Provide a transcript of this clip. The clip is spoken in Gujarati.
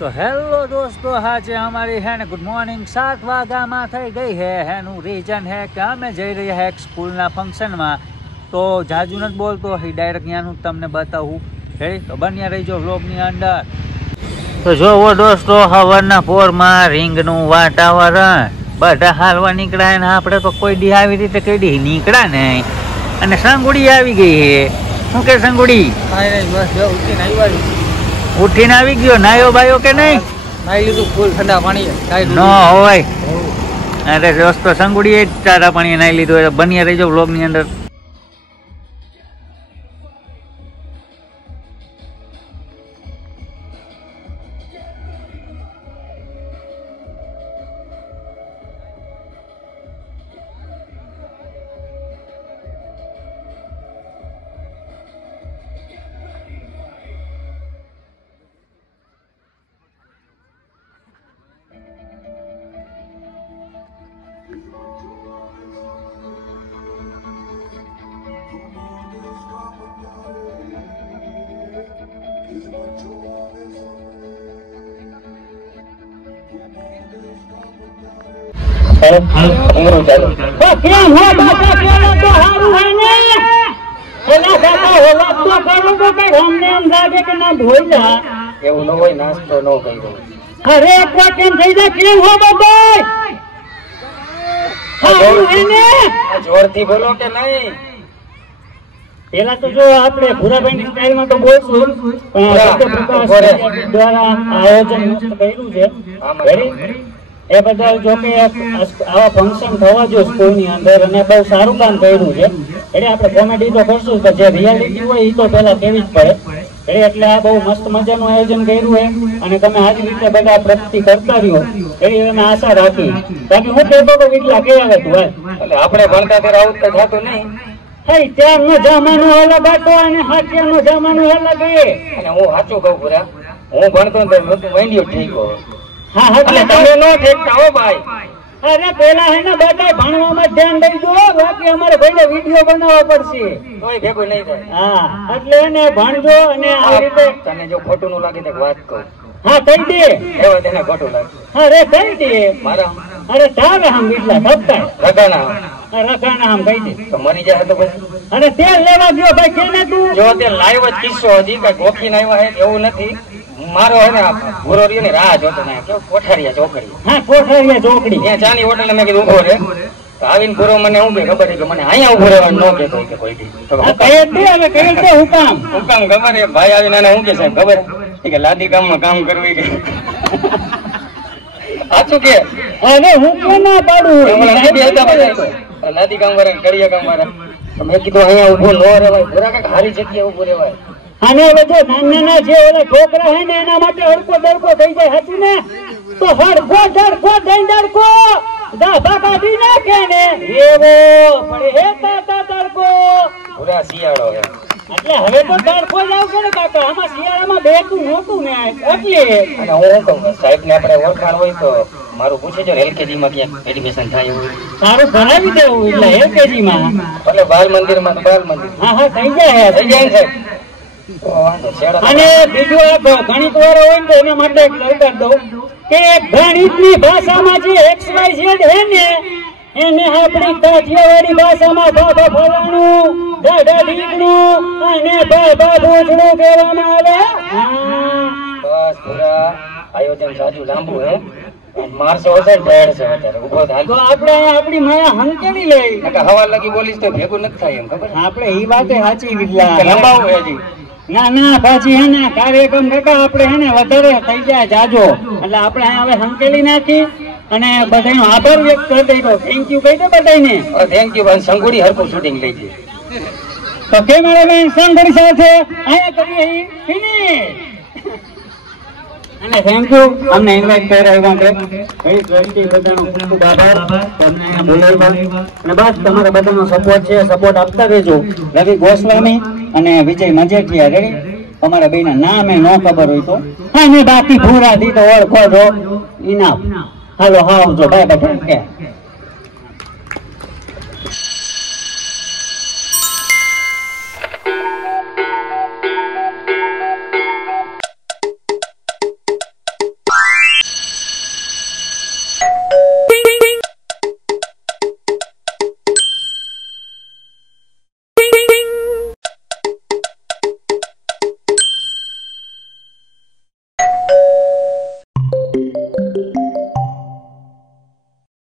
तो हेलो दोस्तों, आज हमारी है ना गुड मॉर्निंग 7 वाग्याમાં થઈ ગઈ है એનું રીઝન है કે અમે જઈ રહ્યા है એક સ્કૂલના ફંક્શનમાં। તો જાજુ નથી બોલતો, ડાયરેક્ટ ત્યાંનું તમને બતાવું હે, તો બન્યા રહીજો વ્લોગની અંદર। તો જોવો દોસ્તો, હવારના પોરમાં રીંગનું વાતાવરણ, બધા હાલવા નીકળ્યા ને આપણે તો કોઈ દી આવી રીતે કઈ દી નીકળ્યા નહીં। અને સંગુડી આવી ગઈ છે। શું કે સંગુડી? ઉઠીને આવી ગયો? નાયો બાયો કે નહીં? નાઈ લીધું, ફૂલ ઠંડા પાણી ન હોય। અરે દોસ્તો, સંગુડી ઠંડા પાણી નાઈ લીધું। બન્યા રહીજો વ્લોગની અંદર। એવું ન હોય, નાસ્તો ન કર્યો। અરે કેમ થઈ જાય? કેમ હો બધા જોરથી બોલો કે નહીં? પેલા તો જો આપણે ભૂરાભાઈ સ્ટાઈલમાં તો બોલશું, દ્વારા આયોજન મસ્ત કર્યું છે એ બદલ। જો કે આવા ફંક્શન થવા જોઈએ સ્કૂલની અંદર, અને બહુ સારું કામ કર્યું છે। એટલે આપણે કોમેડી તો કરશું, તો જે રિયાલિટી હોય એ તો પેલા કેવી જ પડે। એટલે આ બહુ મસ્ત મજાનું આયોજન કર્યું છે, અને તમે આ જ રીતે બધા પ્રગતિ કરતા રહ્યો એવી અમે આશા રાખી। બાકી હું કહેતો તો કેટલા કે આવે તું એટલે આપણે ભણતા ત્યારે આવું તો થતું નહીં। ત્યારનો જમાનો અલગ હતો અને અત્યારનો જમાનો અલગ છે। અને હું સાચું કહું પૂરા, હું ભણતો ને વૈંડ્યો ઠીક હોય। હા, એટલે તમે નો ઠેકતા હો ભાઈ। અરે પેલા હે ને બધા ભણવામાં ધ્યાન દઈ દો, બાકી અમારે ભાઈ વિડીયો બનાવવા પડશે, તોય ભેગું નહીં થાય। હા, એટલે એને ભણજો અને આવી રીતે તને જો ખોટું નું લાગે તો વાત કહું। હા, કહી દે એવા તેને ખોટું લાગે। અરે કહી દે મારા અરે તારે આમ બીટલા ધપતા રગાના રખાના આમ કહી દે તો મરી જાય તો પછી। અને તેલ લેવા ગયો ભાઈ, કેને તું જો તે લાઈવ જ કિસ્સો હજી કઈ ગોખીને આવ્યા હે એવું નથી। મારો હે ને ભૂરો રહ્યો ને રાહ જોતો ને કેવું કોઠારિયા ચોકડી। હા, કોઠારિયા ચોકડી ત્યાં ચાની હોટલ મેં કીધું ઉભો રે, તો આવીને ભૂરો મને શું કે ખબર કે મને અહીંયા ઉભો રહેવાનું ન કહેતો કે કોઈ દી। કઈ દે હવે, કઈ દે હું કામ ખબર હે ભાઈ આવીને એને શું કે સાહેબ ખબર કે લાદી કામમાં કામ કરવું કે સાચું કે? અરે હું કેમ ના પાડું? લાદી કામ વાળા કડિયા કામ વાળા મેં કીધું અહીંયા ઉભો ન રહેવાય, પૂરા કઈક હારી જગ્યાએ ઉભો રહેવાય। અને હવે જો નાના જે ઓલા છોકરા હે ને એના માટે હડકો દડકો થઈ જાય હતું ને, તો હડકો દડકો દઈ દડકો દાબા કાઢી નાખે ને એવો પડે હે તાતા દડકો। પૂરા શિયાળો હે એટલે હવે તો દડકો જ આવશે ને કાકા, આમાં શિયાળામાં બેઠું નહોતું ને એટલે। અને હું કહું સાહેબ ને આપણે ઓળખાણ હોય તો મારું પૂછે છે એલકેજી માં ક્યાંક એડમિશન થાય એવું સારું ભણાવી દેવું, એટલે એલકેજી માં એટલે બાલ મંદિર માં તો બાલ મંદિર। હા હા, થઈ જાય સાહેબ। અને બીજું ગણિત વાળો હોય તો એના માટે લડકા દઉં કે ગણિતની ભાષામાં જે XYZ હે ને એને આપણી કાઠિયાવાડી ભાષામાં બાબા ફલાણું દાદા ઢીકણું અને બાબા ભૂતણું કહેવામાં આવે। બસ પૂરા આયોજન સાચું લાંબુ હે, મારસો હશે ને ઢેડ છે અત્યારે ઉભો થાય તો આપણે આપણી માયા હંકેલી લઈ હવા લગી બોલીશ તો ભેગું નથી થાય એમ ખબર? આપણે એ વાતે સાચી વિદલા લંબાવું હજી ના ના પછી હે ને કાર્યક્રમ કાકા આપણે હે ને વધારે થઈ જાય જાજો, એટલે આપણે હવે હંકેલી નાખી અને બધાનો આભાર વ્યક્ત કરી દઈ, થેન્ક યુ કહી દે બધાને। થેન્ક યુ ભાઈ, સંગુડી હરકું શૂટિંગ લઈ ગઈ તો કેમેરામેન સંગુડી સાથે અહીંયા કરીએ ફિનિશ। અને થેન્ક યુ અમને ઇન્વાઇટ કર્યા માટે વેરી વેરી બધાનો ખૂબ ખૂબ આભાર, તમને અહીંયા બોલાવ્યા અને બસ તમારા બધાનો સપોર્ટ છે, સપોર્ટ આપતા રહેજો। રવિ ગોસ્વામી અને વિજય મજેઠિયા રેડી, અમારા બેના નામ એ ન ખબર હોય તો અને બાકી પૂરા દી તો ઓળખો છો ઇનામ। હાલો હા આવજો, બાય બાય।